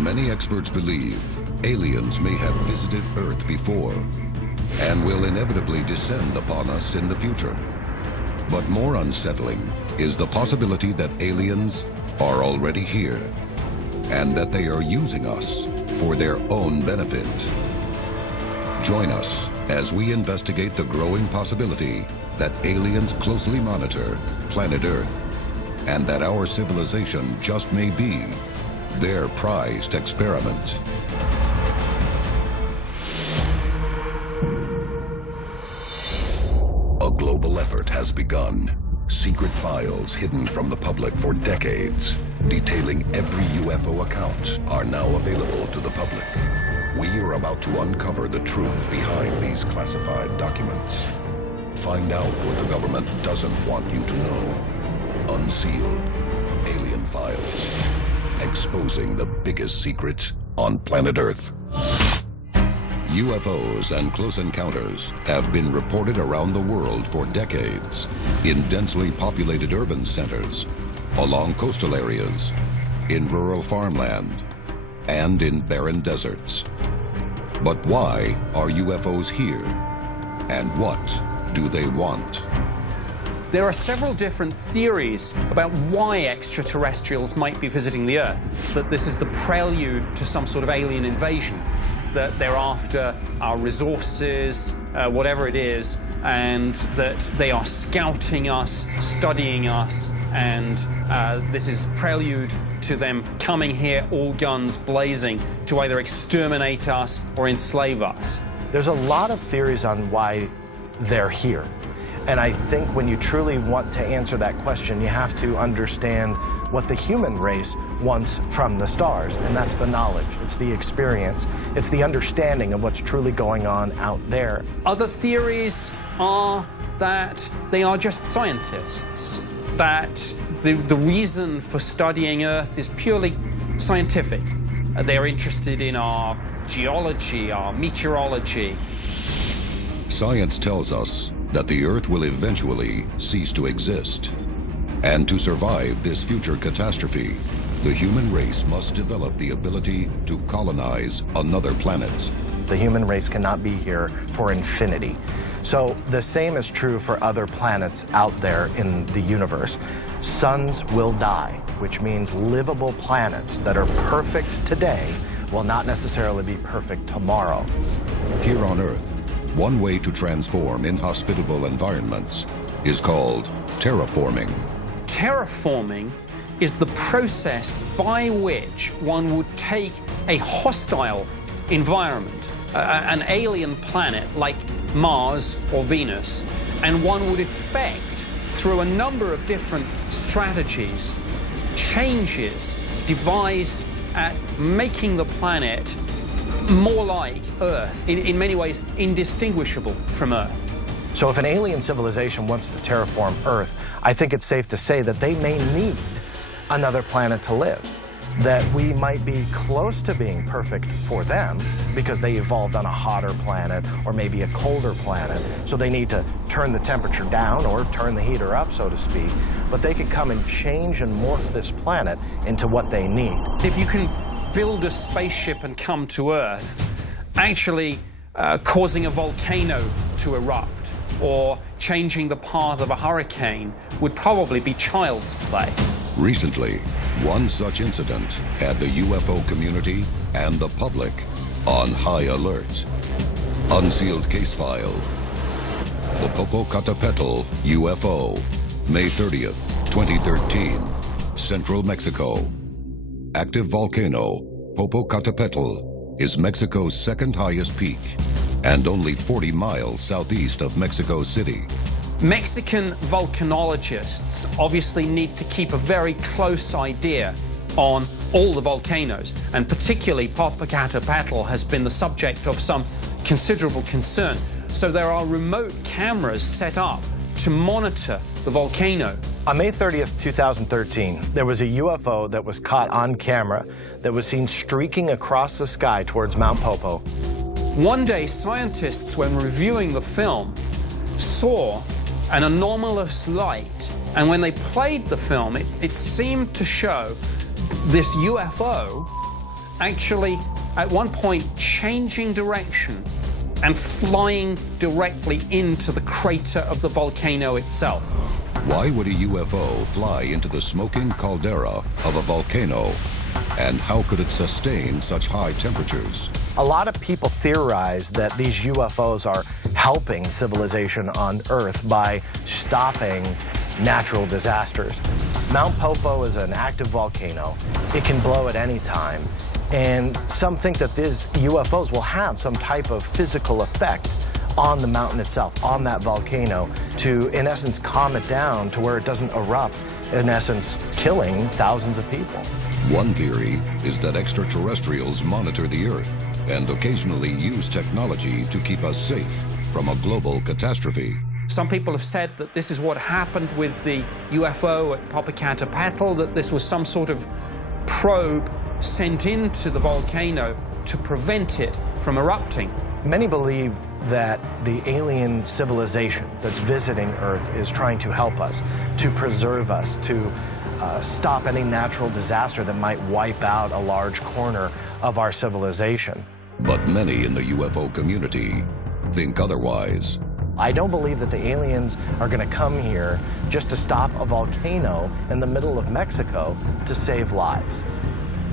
Many experts believe aliens may have visited Earth before and will inevitably descend upon us in the future. But more unsettling is the possibility that aliens are already here and that they are using us for their own benefit. Join us as we investigate the growing possibility that aliens closely monitor planet Earth and that our civilization just may be their prized experiment. A global effort has begun. Secret files hidden from the public for decades, detailing every UFO account, are now available to the public. We are about to uncover the truth behind these classified documents. Find out what the government doesn't want you to know. Unsealed. Alien Files. Exposing the biggest secret on planet Earth. UFOs and close encounters have been reported around the world for decades, in densely populated urban centers, along coastal areas, in rural farmland, and in barren deserts. But why are UFOs here? And what do they want? There are several different theories about why extraterrestrials might be visiting the Earth. That this is the prelude to some sort of alien invasion. That they're after our resources, whatever it is, and that they are scouting us, studying us, and this is prelude to them coming here all guns blazing to either exterminate us or enslave us. There's a lot of theories on why they're here. And I think when you truly want to answer that question, you have to understand what the human race wants from the stars, and that's the knowledge, it's the experience, it's the understanding of what's truly going on out there. Other theories are that they are just scientists, that the reason for studying Earth is purely scientific. They're interested in our geology, our meteorology. Science tells us that the Earth will eventually cease to exist. And to survive this future catastrophe, the human race must develop the ability to colonize another planet. The human race cannot be here for infinity. So the same is true for other planets out there in the universe. Suns will die, which means livable planets that are perfect today will not necessarily be perfect tomorrow. Here on Earth, one way to transform inhospitable environments is called terraforming. Terraforming is the process by which one would take a hostile environment, an alien planet like Mars or Venus, and one would effect, through a number of different strategies, changes devised at making the planet more like Earth, in many ways indistinguishable from Earth. So if an alien civilization wants to terraform Earth, I think it's safe to say that they may need another planet to live. That we might be close to being perfect for them because they evolved on a hotter planet or maybe a colder planet, so they need to turn the temperature down or turn the heater up, so to speak. But they could come and change and morph this planet into what they need. If you can build a spaceship and come to Earth, actually causing a volcano to erupt or changing the path of a hurricane would probably be child's play. Recently, one such incident had the UFO community and the public on high alert. Unsealed case file. The Popocatépetl UFO, May 30th, 2013, Central Mexico. Active volcano, Popocatépetl, is Mexico's second highest peak and only 40 miles southeast of Mexico City. Mexican volcanologists obviously need to keep a very close idea on all the volcanoes, and particularly Popocatépetl has been the subject of some considerable concern. So there are remote cameras set up to monitor the volcano. On May 30th, 2013, there was a UFO that was caught on camera that was seen streaking across the sky towards Mount Popo. One day, scientists, when reviewing the film, saw an anomalous light, and when they played the film, it seemed to show this UFO actually, at one point, changing direction and flying directly into the crater of the volcano itself. Why would a UFO fly into the smoking caldera of a volcano? And how could it sustain such high temperatures? A lot of people theorize that these UFOs are helping civilization on Earth by stopping natural disasters. Mount Popo is an active volcano. It can blow at any time. And some think that these UFOs will have some type of physical effect on the mountain itself, on that volcano, to, in essence, calm it down to where it doesn't erupt, in essence, killing thousands of people. One theory is that extraterrestrials monitor the Earth and occasionally use technology to keep us safe from a global catastrophe. Some people have said that this is what happened with the UFO at Popocatépetl, that this was some sort of probe sent into the volcano to prevent it from erupting. Many believe that the alien civilization that's visiting Earth is trying to help us, to preserve us, to stop any natural disaster that might wipe out a large corner of our civilization. But many in the UFO community think otherwise. I don't believe that the aliens are going to come here just to stop a volcano in the middle of Mexico to save lives.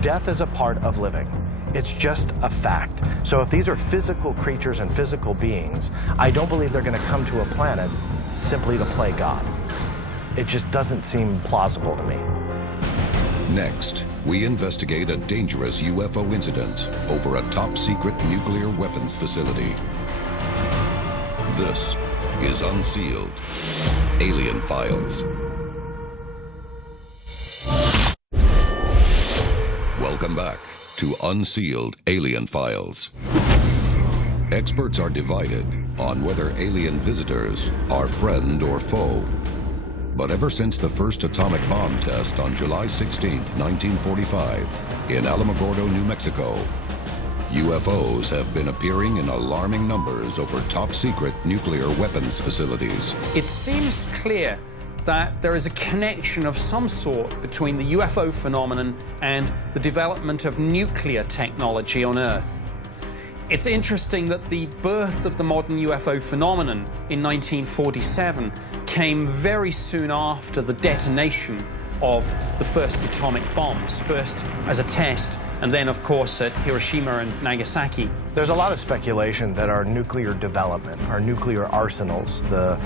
Death is a part of living. It's just a fact. So if these are physical creatures and physical beings, I don't believe they're going to come to a planet simply to play God. It just doesn't seem plausible to me. Next, we investigate a dangerous UFO incident over a top-secret nuclear weapons facility. This is Unsealed, Alien Files. Welcome back to Unsealed Alien Files. Experts are divided on whether alien visitors are friend or foe. But ever since the first atomic bomb test on July 16, 1945, in Alamogordo, New Mexico, UFOs have been appearing in alarming numbers over top-secret nuclear weapons facilities. It seems clear that there is a connection of some sort between the UFO phenomenon and the development of nuclear technology on Earth. It's interesting that the birth of the modern UFO phenomenon in 1947 came very soon after the detonation of the first atomic bombs, first as a test, and then, of course, at Hiroshima and Nagasaki. There's a lot of speculation that our nuclear development, our nuclear arsenals, the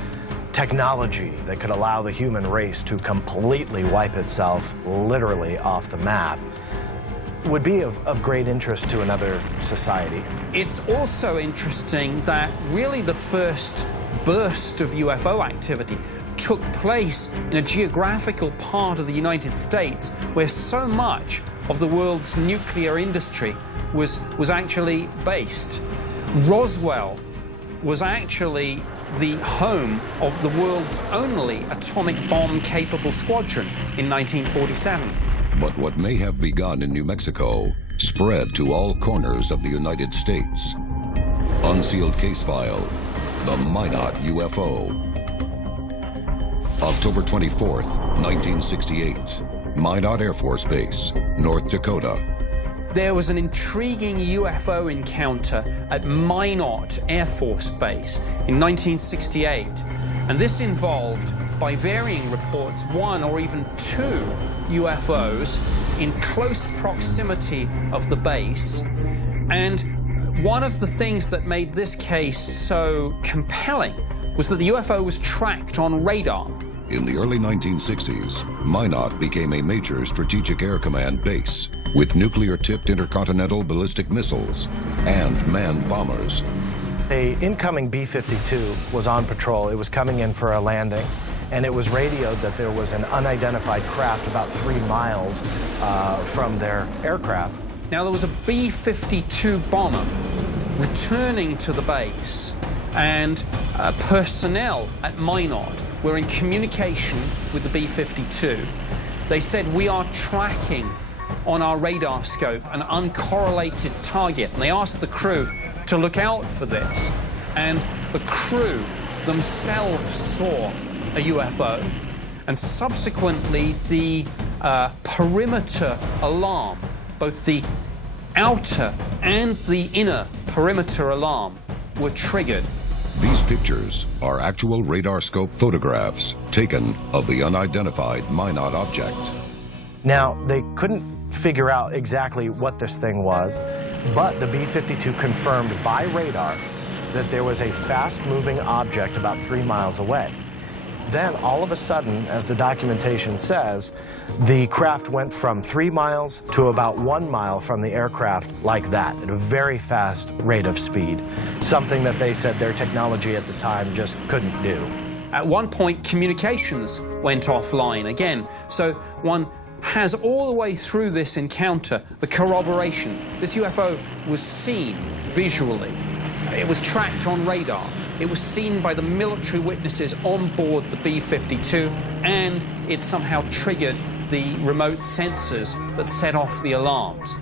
technology that could allow the human race to completely wipe itself literally off the map, would be of great interest to another society. It's also interesting that really the first burst of UFO activity took place in a geographical part of the United States where so much of the world's nuclear industry was actually based. Roswell was actually the home of the world's only atomic bomb-capable squadron in 1947. But what may have begun in New Mexico spread to all corners of the United States. Unsealed case file, the Minot UFO. October 24th, 1968, Minot Air Force Base, North Dakota. There was an intriguing UFO encounter at Minot Air Force Base in 1968, and this involved, by varying reports, one or even two UFOs in close proximity of the base. And one of the things that made this case so compelling was that the UFO was tracked on radar. In the early 1960s, Minot became a major strategic air command base with nuclear-tipped intercontinental ballistic missiles and manned bombers. An incoming B-52 was on patrol. It was coming in for a landing, and it was radioed that there was an unidentified craft about 3 miles from their aircraft. Now, there was a B-52 bomber returning to the base, and personnel at Minot were in communication with the B-52. They said, "We are tracking on our radar scope an uncorrelated target," and they asked the crew to look out for this. And the crew themselves saw a UFO, and subsequently the perimeter alarm, both the outer and the inner perimeter alarm were triggered. These pictures are actual radar scope photographs taken of the unidentified Minot object. Now, they couldn't figure out exactly what this thing was, but the B-52 confirmed by radar that there was a fast-moving object about 3 miles away. Then, all of a sudden, as the documentation says, the craft went from 3 miles to about 1 mile from the aircraft like that, at a very fast rate of speed, something that they said their technology at the time just couldn't do. At one point, communications went offline again, so one has all the way through this encounter the corroboration. This UFO was seen visually. It was tracked on radar. It was seen by the military witnesses on board the B-52, and it somehow triggered the remote sensors that set off the alarms.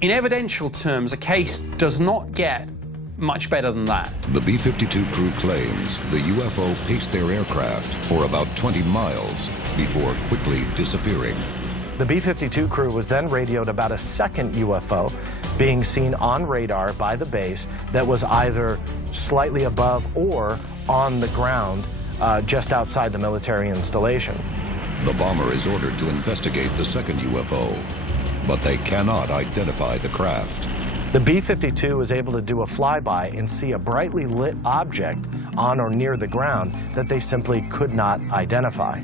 In evidential terms, a case does not get much better than that. The B-52 crew claims the UFO paced their aircraft for about 20 miles before quickly disappearing. The B-52 crew was then radioed about a second UFO being seen on radar by the base that was either slightly above or on the ground just outside the military installation. The bomber is ordered to investigate the second UFO, but they cannot identify the craft. The B-52 was able to do a flyby and see a brightly lit object on or near the ground that they simply could not identify.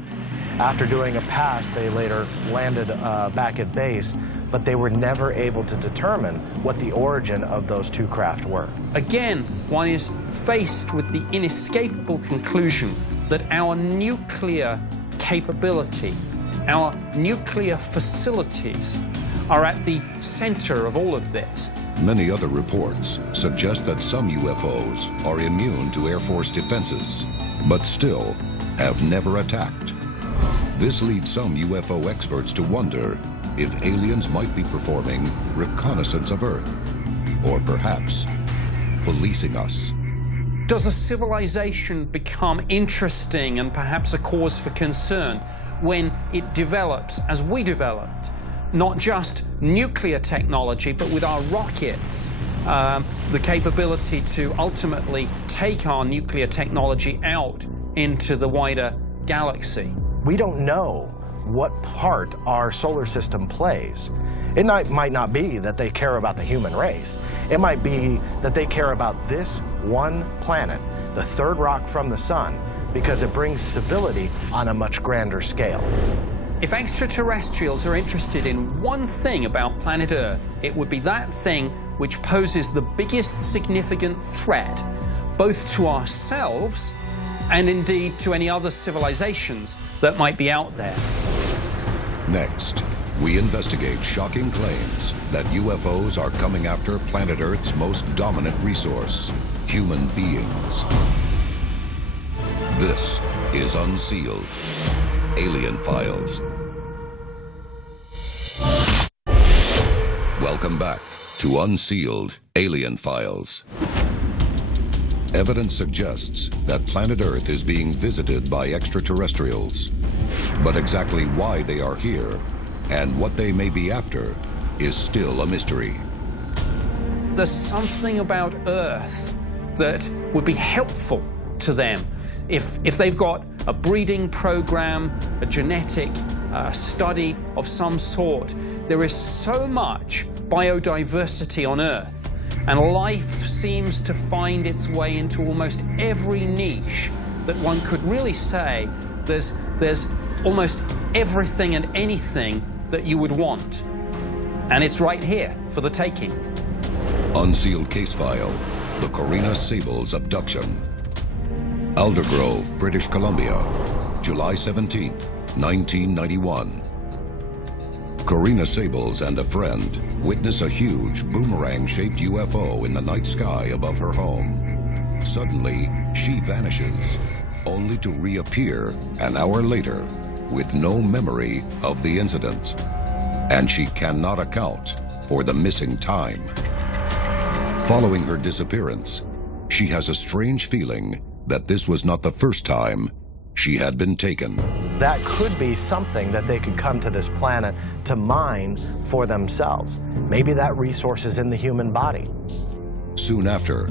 After doing a pass, they later landed back at base, but they were never able to determine what the origin of those two craft were. Again, one is faced with the inescapable conclusion that our nuclear capability, our nuclear facilities are at the center of all of this. Many other reports suggest that some UFOs are immune to Air Force defenses, but still have never attacked. This leads some UFO experts to wonder if aliens might be performing reconnaissance of Earth, or perhaps policing us. Does a civilization become interesting and perhaps a cause for concern when it develops, as we developed, not just nuclear technology, but with our rockets, the capability to ultimately take our nuclear technology out into the wider galaxy? We don't know what part our solar system plays. It might not be that they care about the human race. It might be that they care about this one planet, the third rock from the sun, because it brings stability on a much grander scale. If extraterrestrials are interested in one thing about planet Earth, it would be that thing which poses the biggest significant threat, both to ourselves and indeed to any other civilizations that might be out there. Next, we investigate shocking claims that UFOs are coming after planet Earth's most dominant resource, human beings. This is Unsealed, Alien Files. Welcome back to Unsealed, Alien Files. Evidence suggests that planet Earth is being visited by extraterrestrials. But exactly why they are here and what they may be after is still a mystery. There's something about Earth that would be helpful to them if they've got a breeding program, a genetic study of some sort. There is so much biodiversity on Earth, and life seems to find its way into almost every niche that one could really say there's almost everything and anything that you would want. And it's right here for the taking. Unsealed case file, the Corina Sables abduction. Aldergrove, British Columbia, July 17th, 1991. Corina Sables and a friend witness a huge boomerang-shaped UFO in the night sky above her home. Suddenly, she vanishes, only to reappear an hour later with no memory of the incident. And she cannot account for the missing time. Following her disappearance, she has a strange feeling that this was not the first time she had been taken. That could be something that they could come to this planet to mine for themselves. Maybe that resource is in the human body. Soon after,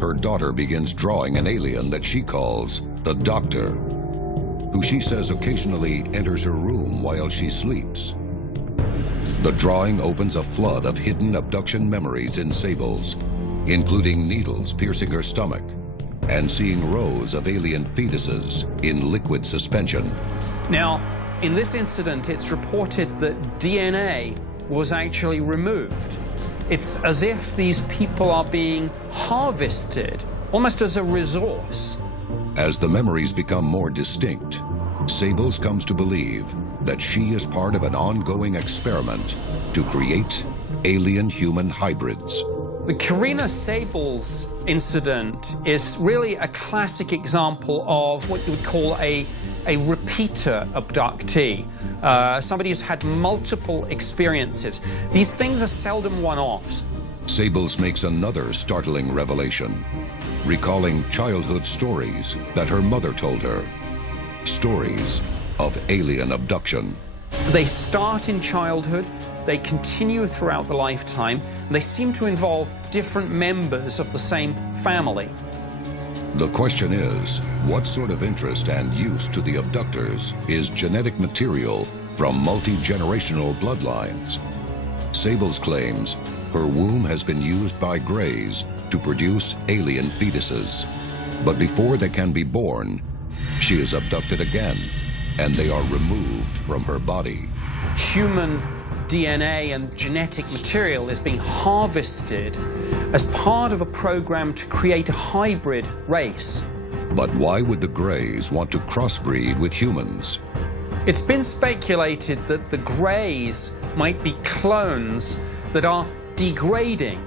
her daughter begins drawing an alien that she calls the Doctor, who she says occasionally enters her room while she sleeps. The drawing opens a flood of hidden abduction memories in Sable's, including needles piercing her stomach and seeing rows of alien fetuses in liquid suspension. Now, in this incident, it's reported that DNA was actually removed. It's as if these people are being harvested, almost as a resource. As the memories become more distinct, Sables comes to believe that she is part of an ongoing experiment to create alien-human hybrids. The Karina Sables incident is really a classic example of what you would call a repeater abductee, somebody who's had multiple experiences. These things are seldom one-offs. Sables makes another startling revelation, recalling childhood stories that her mother told her. Stories of alien abduction. They start in childhood, they continue throughout the lifetime, and they seem to involve different members of the same family. The question is, what sort of interest and use to the abductors is genetic material from multi-generational bloodlines? Sables claims her womb has been used by Greys to produce alien fetuses. But before they can be born, she is abducted again, and they are removed from her body. Human DNA and genetic material is being harvested as part of a program to create a hybrid race. But why would the Greys want to crossbreed with humans? It's been speculated that the Greys might be clones that are degrading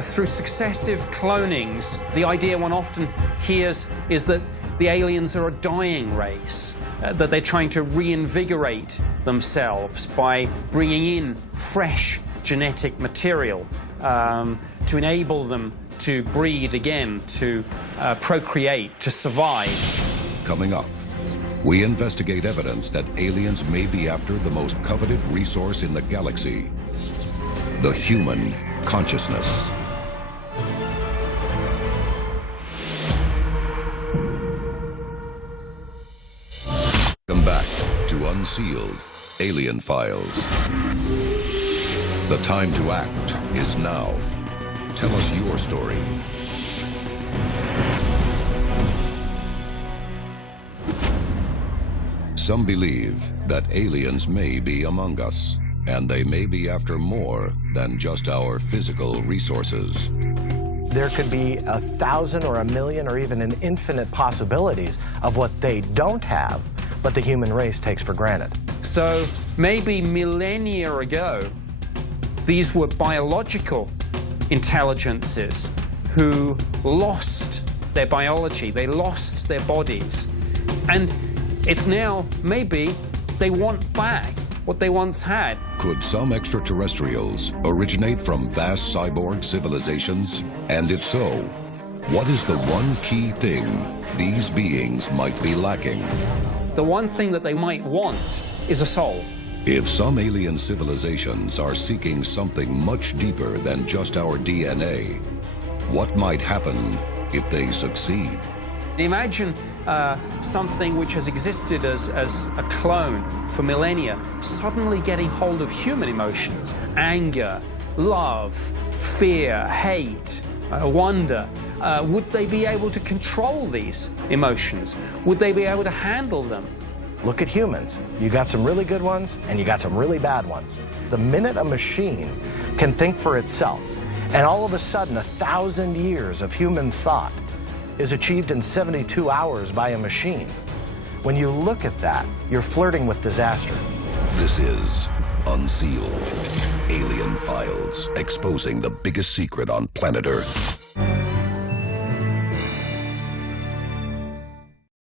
through successive clonings. The idea one often hears is that the aliens are a dying race, that they're trying to reinvigorate themselves by bringing in fresh genetic material to enable them to breed again, to procreate, to survive. Coming up, we investigate evidence that aliens may be after the most coveted resource in the galaxy, the human consciousness. Welcome back to Unsealed, Alien Files. The time to act is now. Tell us your story. Some believe that aliens may be among us, and they may be after more than just our physical resources. There could be 1,000 or 1,000,000 or even an infinite possibilities of what they don't have, but the human race takes for granted. So maybe millennia ago, these were biological intelligences who lost their biology, they lost their bodies. And it's now maybe they want back what they once had. Could some extraterrestrials originate from vast cyborg civilizations? And if so, what is the one key thing these beings might be lacking? The one thing that they might want is a soul. If some alien civilizations are seeking something much deeper than just our DNA, what might happen if they succeed? Imagine something which has existed as a clone for millennia suddenly getting hold of human emotions, anger, love, fear, hate, wonder. Would they be able to control these emotions? Would they be able to handle them? Look at humans. You got some really good ones, and you got some really bad ones. The minute a machine can think for itself, and all of a sudden 1,000 years of human thought is achieved in 72 hours by a machine. When you look at that, you're flirting with disaster. This is Unsealed, Alien Files, exposing the biggest secret on planet Earth.